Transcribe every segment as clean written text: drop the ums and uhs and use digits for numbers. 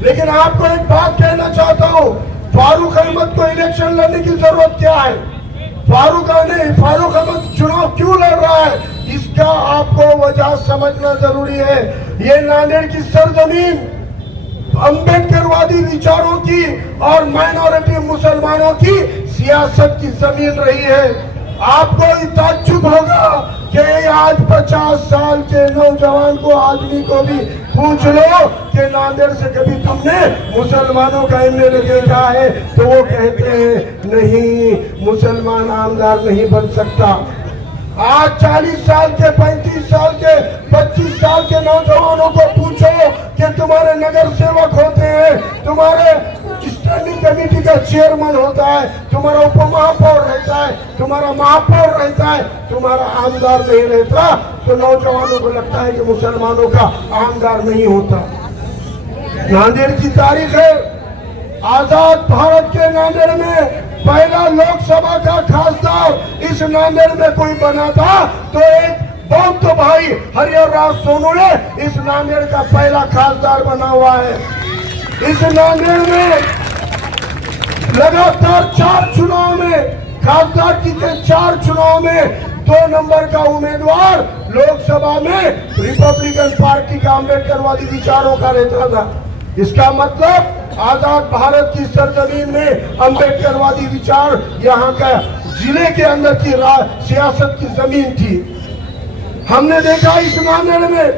लेकिन आपको एक बात कहना चाहता हूँ, फारूक अहमद को इलेक्शन लड़ने की जरूरत क्या है? फारूक अहमद चुनाव क्यों लड़ रहा है, इसका आपको वजह समझना जरूरी है। ये नांदेड़ की सरजमीन अंबेडकरवादी विचारों की और माइनॉरिटी मुसलमानों की सियासत की जमीन रही है। आपको ताज्जुब होगा कि आज 50 साल के नौजवान को, आदमी को भी पूछ लो कि नांदेड़ से कभी तुमने मुसलमानों का एमएलए देखा है, तो वो कहते हैं नहीं, मुसलमान आमदार नहीं बन सकता। आज 40 साल के, 35 साल के, 25 साल के नौजवानों को पूछो कि तुम्हारे नगर सेवक होते हैं, तुम्हारे स्टैंडिंग कमेटी का चेयरमैन होता है, तुम्हारा उप महापौर रहता है, तुम्हारा महापौर रहता है, तुम्हारा आमदार नहीं रहता, तो नौजवानों को लगता है कि मुसलमानों का आमदार नहीं होता। नांदेड़ की तारीख है, आजाद भारत के नांदेड़ में पहला लोकसभा का खासदार इस नांदेड़ में कोई बना था तो एक बौद्ध भाई हरिहर राज सोनू ने इस नांदेड़ का पहला खासदार बना हुआ है। इस नांदेड़ में लगातार 4 चुनाव में, खासदार की के 4 चुनाव में 2 नंबर का उम्मीदवार लोकसभा में रिपब्लिकन पार्टी का अंबेडकरवादी विचारों का रहता था। इसका मतलब आजाद भारत की सरजमीन में अंबेडकरवादी विचार यहाँ का जिले के अंदर की सियासत की जमीन थी। हमने देखा इस नांदेड़ में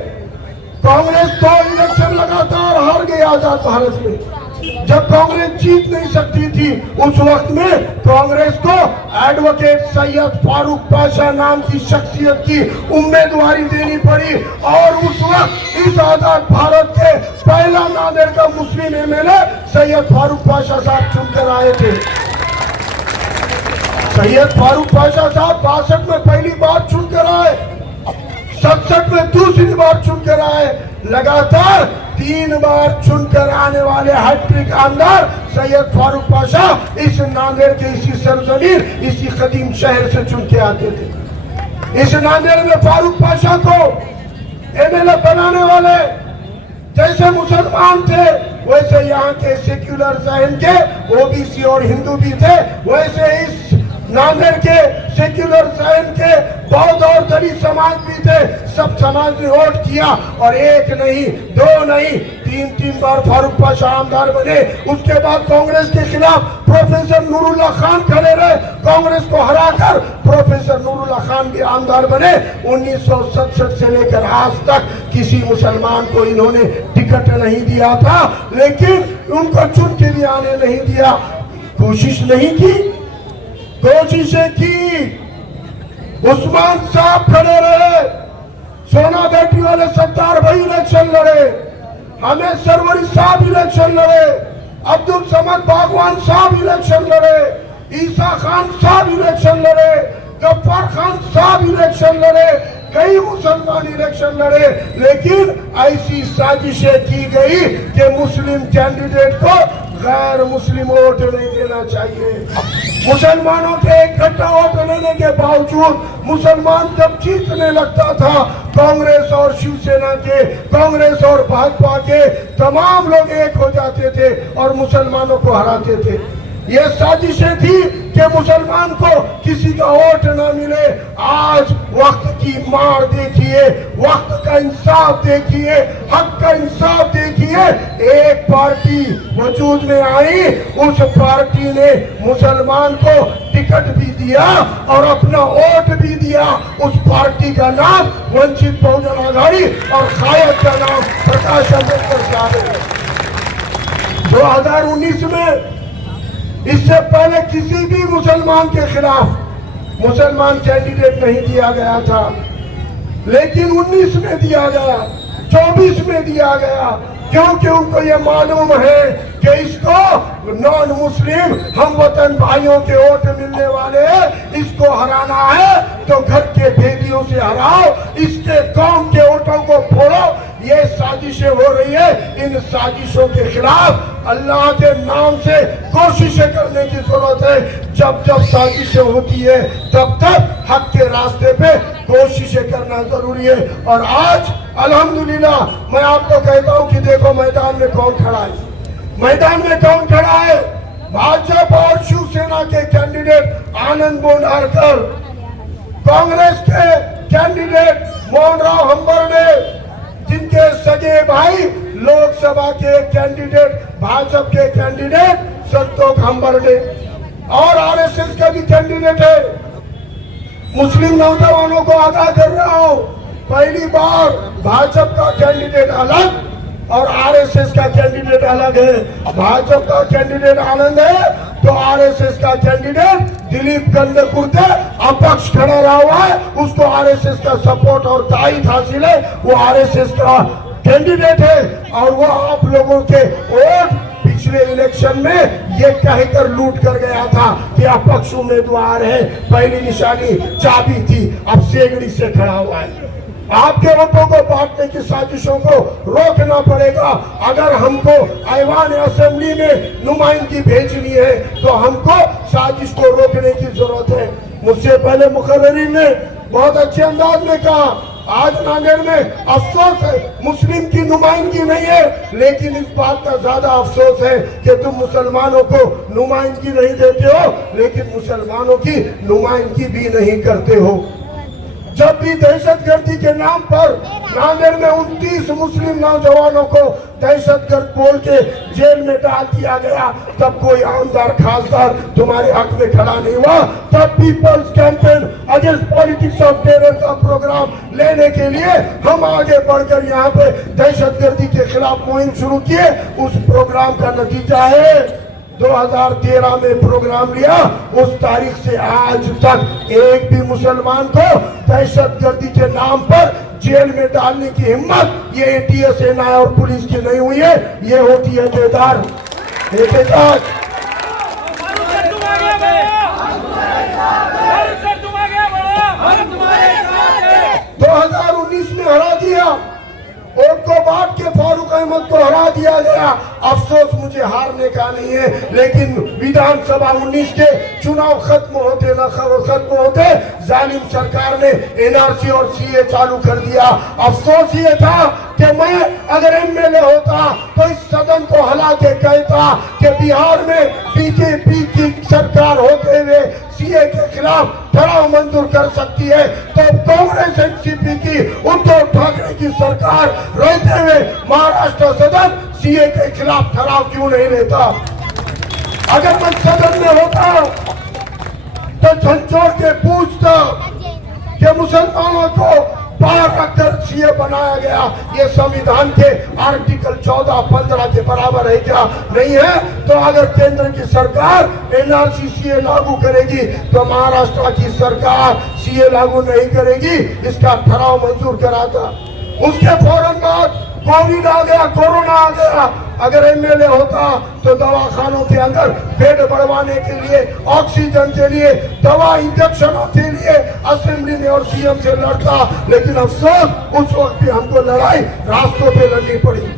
कांग्रेस 2 इलेक्शन लगातार हार गई आजाद भारत में। जब कांग्रेस जीत नहीं सकती थी, उस वक्त में कांग्रेस को एडवोकेट सैयद फारूक पाशा नाम की शख्सियत की उम्मीदवारी देनी पड़ी और उस वक्त इस आजाद भारत के पहला नांदेड़ का मुस्लिम एमएलए सैयद फारूक पाशा साहब चुनकर आए थे। सैयद फारूक पाशा साहब 62 में पहली बार चुनकर आए, 67 में दूसरी बार चुनकर आए, लगातार 3 बार चुनकर आने वाले हैट्रिक आमदार सैयद फारूक पाशा इस नांदेड़ के इसी सरजमीन, इसी कदीम शहर से चुन के आते थे। इस नांदेड़ में फारूक पाशा को एमएलए बनाने वाले जैसे मुसलमान थे, वैसे यहाँ के सेक्युलर जहन के ओबीसी और हिंदू भी थे, वैसे इस नांदेड़ के सेक्युलर जहन के बौद्ध और दलित समाज भी थे। सब समाज ने वोट किया और 1 नहीं, 2 नहीं, 3 बार फारूक पाशा आमदार बने। उसके बाद कांग्रेस के खिलाफ प्रोफेसर नूरुल्लाह खान खड़े रहे, कांग्रेस को हराकर प्रोफेसर नूरुल्लाह खान भी आमदार बने। 1967 से लेकर आज तक किसी मुसलमान को इन्होंने टिकट नहीं दिया था, लेकिन उनको चुन के भी आने नहीं दिया। कोशिश नहीं की, कोशिशें की। उस्मान साहब खड़े रहे, सोना बेटी वाले सत्तार भाई इलेक्शन लड़े, हमें सरवरी साहब इलेक्शन लड़े, अब्दुल समद बागवान साहब इलेक्शन लड़े, ईसा खान साहब इलेक्शन लड़े, गफ्फार खान साहब इलेक्शन लड़े, कई मुसलमान इलेक्शन लड़े, लेकिन ऐसी साजिशें की गई कि मुस्लिम कैंडिडेट को गैर मुस्लिम वोट नहीं देना चाहिए। मुसलमानों के इकट्ठा वोट लेने के बावजूद मुसलमान जब जीतने लगता था, कांग्रेस और शिवसेना के, कांग्रेस और भाजपा के तमाम लोग एक हो जाते थे और मुसलमानों को हराते थे। ये साजिशें थी कि मुसलमान को किसी का वोट न मिले। आज वक्त की मार देखिए, वक्त का इंसाफ देखिए, हक का इंसाफ देखिए। एक पार्टी वजूद में आई, उस पार्टी ने मुसलमान को टिकट भी दिया और अपना वोट भी दिया। उस पार्टी का नाम वंचित बहुजन आघाड़ी और कायद का नाम प्रकाश अम्बेडकर साहब है। 2019 में इससे पहले किसी भी मुसलमान के खिलाफ मुसलमान कैंडिडेट नहीं दिया गया था, लेकिन 19 में दिया गया, 24 में दिया गया, क्योंकि उनको ये मालूम है कि इसको नॉन मुस्लिम हम वतन भाइयों के वोट मिलने वाले हैं, इसको हराना है तो घर के भेदियों से हराओ, इसके कौम के वोटों को फोड़ो। ये साजिशें हो रही है, इन साजिशों के खिलाफ अल्लाह के नाम से कोशिशें करने की जरूरत है। जब जब साजिशें होती है तब तक हक के रास्ते पे कोशिशें करना जरूरी है। और आज अल्हम्दुलिल्लाह मैं आपको कहता हूँ कि देखो मैदान में कौन खड़ा है। मैदान में कौन खड़ा है? भाजपा और शिवसेना के कैंडिडेट आनंद बोंडारकर, कांग्रेस के कैंडिडेट मोहनराव हंबर्डे, जिनके सगे भाई लोकसभा के कैंडिडेट भाजपा के कैंडिडेट संतोष हंबर्डे, और आरएसएस का भी कैंडिडेट है। मुस्लिम नौजवानों को आगाह कर रहा हूं, पहली बार भाजपा का कैंडिडेट अलग और आरएसएस का कैंडिडेट अलग है। भाजपा का कैंडिडेट आनंद है तो आरएसएस का कैंडिडेट दिलीप कंदकुर्ते अपक्ष खड़ा रहा हुआ है, उसको आरएसएस का सपोर्ट और ताईद हासिल है, वो आरएसएस का कैंडिडेट है। और वो आप लोगों के वोट पिछले इलेक्शन में ये कहकर लूट कर गया था कि अपक्ष उम्मीदवार है, पहली निशानी चाबी थी, अब सेगड़ी से खड़ा हुआ है। आपके वोटों को बांटने की साजिशों को रोकना पड़ेगा। अगर हमको ऐवान असेंबली में नुमाइंदगी भेजनी है तो हमको साजिश को रोकने की जरूरत है। मुझसे पहले मुकर्ररीन ने बहुत अच्छे अंदाज में कहा, आज नांदेड़ में अफसोस है मुस्लिम की नुमाइंदगी नहीं है, लेकिन इस बात का ज्यादा अफसोस है कि तुम मुसलमानों को नुमाइंदगी नहीं देते हो, लेकिन मुसलमानों की नुमाइंदगी भी नहीं करते हो। जब भी दहशतगर्दी के नाम पर नांदेड़ में 29 मुस्लिम नौजवानों को दहशतगर्द बोल के जेल में डाल दिया गया, तब कोई आमदार खासदार तुम्हारे हक में खड़ा नहीं हुआ। तब people's campaign against politics of terror का प्रोग्राम लेने के लिए हम आगे बढ़कर यहाँ पे दहशतगर्दी के खिलाफ मुहिम शुरू किए। उस प्रोग्राम का नतीजा है 2013 में प्रोग्राम लिया, उस तारीख से आज तक एक भी मुसलमान को दहशतगर्दी के नाम पर जेल में डालने की हिम्मत ये एटीएस, सेना और पुलिस की नहीं हुई है। ये होती है बेदार एहतियात। 2019 में हरा दिया, वोट को बांट के फारूक अहमद को हरा दिया गया। अफसोस मुझे हारने का नहीं है, लेकिन विधानसभा 19 के चुनाव खत्म होते जालिम सरकार ने एनआरसी और सीए चालू कर दिया। अफसोस ये था कि मैं अगर एमएलए होता तो इस सदन को हिला के कहता कि बिहार में बीजेपी की सरकार होते हुए सीए के खिलाफ ठराव मंजूर कर सकती है, तो कांग्रेस एनसीपी की उद्धव ठाकरे की सरकार रहते हुए महाराष्ट्र सदन सीए के खिलाफ ठराव क्यों नहीं लेता? अगर मैं सदन में होता तो झंझोड़ के पूछता कि मुसलमानों को बाहर रखकर सीए बनाया गया, ये संविधान के आर्टिकल 14-15 के बराबर है क्या? नहीं है। तो अगर केंद्र की सरकार एनआरसी सीए लागू करेगी तो महाराष्ट्र की सरकार सीए लागू नहीं करेगी, इसका ठराव मंजूर कराता। उसके फौरन बाद कोविड आ गया, कोरोना आ गया। अगर एमएलए होता तो दवाखानों के अंदर बेड बढ़वाने के लिए, ऑक्सीजन के लिए, दवा इंजेक्शनों के लिए असेंबली में और सीएम से लड़ता। लेकिन अफसोस उस वक्त भी हमको लड़ाई रास्तों पे लड़नी पड़ी।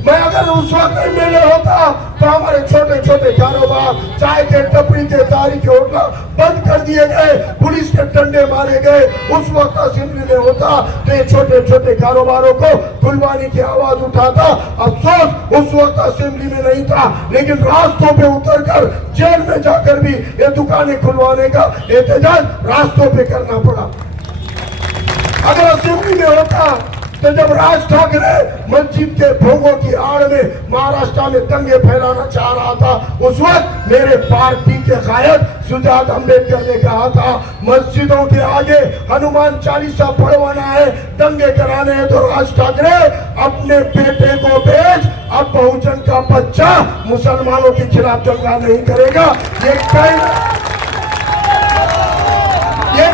मैं अगर उस वक्त एमएलए होता तो हमारे छोटे छोटे कारोबार, चाय के टपरी के, तारी के होटल बंद कर दिए गए, पुलिस के डंडे मारे गए। उस वक्त असेंबली में होता तो ये छोटे छोटे कारोबारों को खुलवाने की आवाज उठाता। अफसोस उस वक्त असेंबली में नहीं था, लेकिन रास्तों पे उतरकर जेल में जाकर भी ये दुकानें खुलवाने का एहतजाज रास्तों पे करना पड़ा। अगर असेंबली में होता तो जब राज ठाकरे मस्जिद के भोगों की आड़ में महाराष्ट्र में दंगे फैलाना चाह रहा था, उस वक्त मेरे पार्टी के कायद सुजात अम्बेडकर ने कहा था मस्जिदों के आगे हनुमान चालीसा पढ़वाना है, दंगे कराने हैं तो राज ठाकरे अपने बेटे को भेज, अब बहुजन का बच्चा मुसलमानों के खिलाफ दंगा नहीं करेगा। ये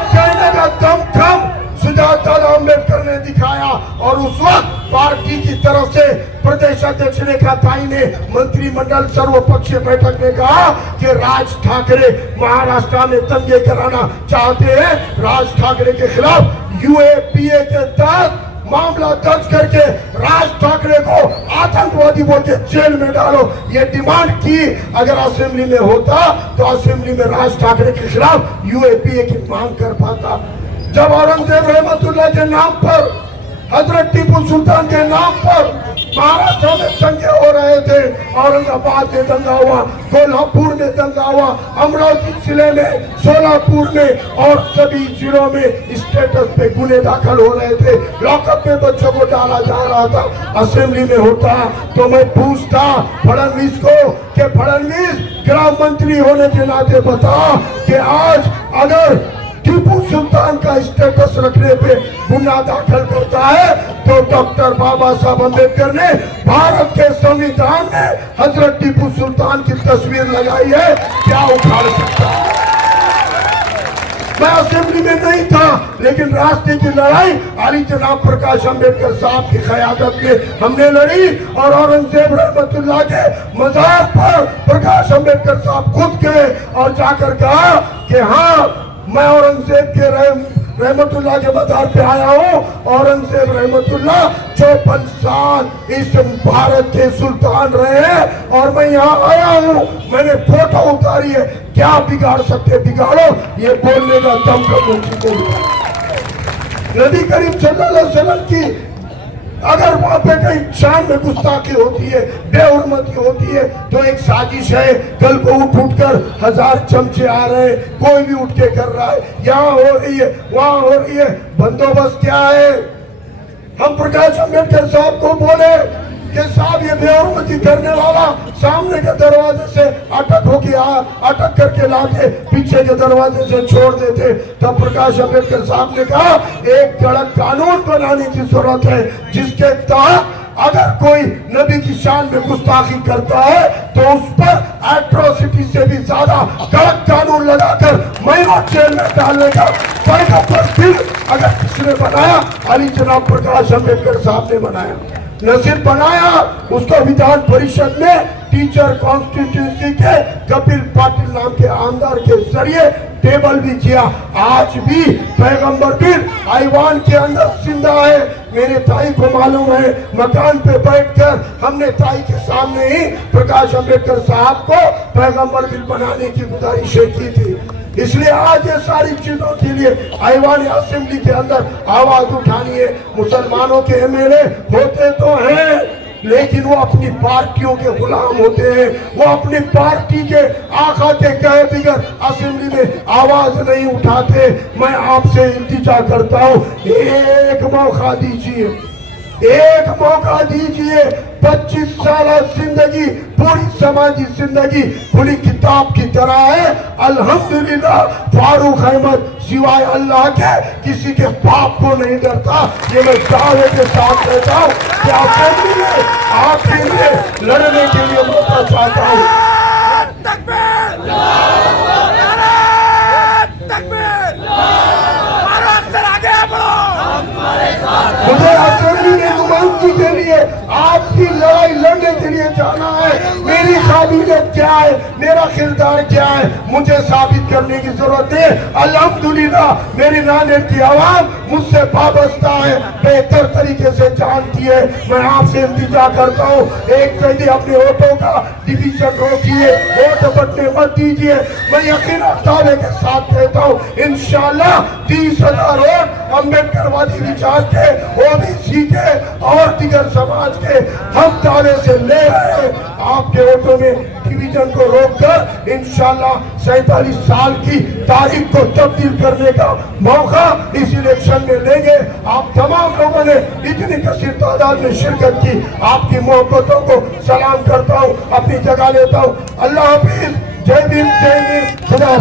कहने का दम सुजात अम्बेडकर ने दिखाया। और उस वक्त पार्टी की तरफ से प्रदेश अध्यक्ष रेखा ताई ने मंत्रिमंडल सर्वपक्षीय बैठक में कहा कि राज ठाकरे महाराष्ट्र में दंगे कराना चाहते हैं, राज ठाकरे के खिलाफ यूएपीए के तहत मामला दर्ज करके राज ठाकरे को आतंकवादी बोल के जेल में डालो। ये डिमांड की। अगर असेंबली में होता तो असेंबली में राज ठाकरे के खिलाफ यूएपीए की मांग कर पाता। जब औरंगजेब रहमतुल्लाह के नाम पर, हजरत टीपू सुल्तान के नाम पर महाराष्ट्र में दंगे हो रहे थे, औरंगाबाद में दंगा हुआ, कोल्हापुर में दंगा हुआ, अमरावती जिले में, सोलापुर में और सभी जिलों में स्टेटस पे गुने दाखिल हो रहे थे, लॉकअप में बच्चों को डाला जा रहा था। असेंबली में होता तो मैं पूछता फडणवीस को कि फडणवीस गृह मंत्री होने के नाते बता कि आज अगर टीपू सुल्तान का स्टेटस रखने पे गुना दाखिल करता है तो डॉक्टर बाबा साहब अम्बेडकर ने भारत के संविधान में हजरत टीपू सुल्तान की तस्वीर लगाई है, क्या उखाड़ सकता है? मैं असेंबली में नहीं था, लेकिन रास्ते की लड़ाई अली जनाब प्रकाश अम्बेडकर साहब की क़यादत में हमने लड़ी और औरंगजेब रहमतुल्लाह के मज़ार पर प्रकाश अम्बेडकर साहब खुद गए और जाकर कहा कि हाँ मैं औरंगजेब के रहमतुल्लाह के मज़ार पे आया हूँ। औरंगजेब रहमतुल्लाह 54 साल इस भारत के सुल्तान रहे हैं और मैं यहाँ आया हूँ, मैंने फोटो उतारी है, क्या बिगाड़ सकते बिगाड़ो, ये बोलने का दम करो। नबी करीम सल्लल्लाहु अलैहि वसल्लम की अगर वहां पे कहीं शान में गुस्ताखी होती है, बेहुरमती होती है तो एक साजिश है। कल को उठ कर 1000 चमचे आ रहे हैं, कोई भी उठ के कर रहा है, यहाँ हो रही है वहां हो रही है, बंदोबस्त क्या है? हम प्रकाश अम्बेडकर साहब को बोले कि साहब ये बेहुरमती करने वाला सामने के दरवाजे से अटक करके लाके पीछे के दरवाजे से छोड़ देते। तब प्रकाश अम्बेडकर साहब ने कहा एक कड़क कानून बनाने की जरूरत है जिसके तहत अगर कोई नबी की शान में गुस्ताखी करता है तो उस पर एट्रोसिटी से भी ज्यादा कड़क कानून लगाकर महीनों जेल में डालने का पर फिर अगर किसने बनाया, अली जनाब प्रकाश अम्बेडकर साहब ने बनाया, न सिर्फ बनाया, उसको विधान परिषद में टीचर कॉन्स्टिट्यूंसी के कपिल पाटिल नाम के आमदार के जरिए टेबल भी किया। आज भी पैगंबर बिन आईवान के अंदर जिंदा है। मेरे ताई को मालूम है, मकान पे बैठकर हमने ताई के सामने ही प्रकाश अम्बेडकर साहब को पैगंबर बिल बनाने की गुजारिश की थी। इसलिए आज ये सारी चीजों के लिए आईवान असेंबली के अंदर आवाज उठानी है। मुसलमानों के एमएलए होते तो हैं लेकिन वो अपनी पार्टियों के गुलाम होते हैं, वो अपनी पार्टी के आका के कहे बिगर असेंबली में आवाज नहीं उठाते। मैं आपसे इल्तिजा करता हूँ, एक मौका दीजिए, एक मौका दीजिए। 25 साल जिंदगी, पूरी समाजी जिंदगी खुली किताब की तरह है। अल्हम्दुलिल्लाह फारूक अहमद सिवाय अल्लाह के किसी के पाप को नहीं डरता। ये मैं दावे के साथ कहता हूँ कि असेंबली में आपके लिए लड़ने के लिए मौका चाहता हूँ। मुझे असेंबली में नुमाइंदगी के लिए आपकी लड़ाई लड़ने के लिए जाना है। मेरी काबिलियत क्या है, मेरा किरदार क्या है, मुझे साबित करने की जरूरत है। अल्हम्दुलिल्लाह मेरी नाने की आवाम मुझसे वाबस्ता है, बेहतर तरीके से जानती है। मैं आपसे इंतजार करता हूँ, एक जल्दी अपने वोटों का डिवीजन रोकिए, वोट बटने मत दीजिए। मैं यकीन दावे के साथ कहता हूँ इंशाल्लाह 30,000 वोट अम्बेडकरवादी विचार के, ओबीसी के और दिगर समाज के हम दावे से ले आए। आपके वोटों में डिवीजन को रोककर इंशाल्लाह 47 साल की तारीख को तब्दील करने का मौका इस इलेक्शन में लेंगे। आप तमाम लोगों ने इतनी कसीर तादाद में शिरकत की, आपकी मोहब्बतों को सलाम करता हूँ, अपनी जगह लेता हूँ। अल्लाह हाफिज, जय भीम, खुदा।